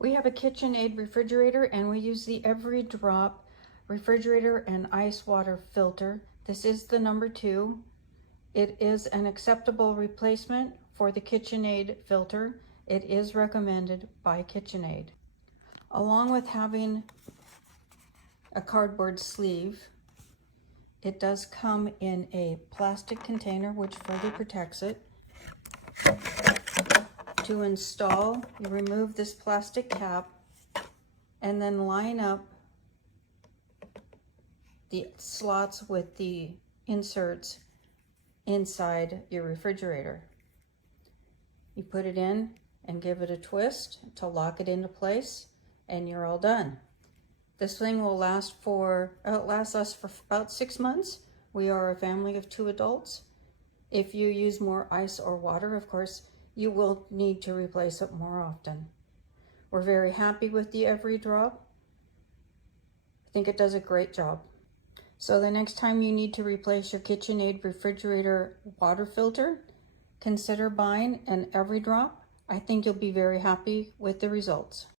We have a KitchenAid refrigerator and we use the EveryDrop refrigerator and ice water filter. This is the number 2. It is an acceptable replacement for the KitchenAid filter. It is recommended by KitchenAid. Along with having a cardboard sleeve, it does come in a plastic container which further protects it. To install, you remove this plastic cap and then line up the slots with the inserts inside your refrigerator. You put it in and give it a twist to lock it into place, and you're all done. This thing will last outlasts us for about 6 months. We are a family of 2 adults. If you use more ice or water, of course, you will need to replace it more often. We're very happy with the EveryDrop. I think it does a great job. So the next time you need to replace your KitchenAid refrigerator water filter, consider buying an EveryDrop. I think you'll be very happy with the results.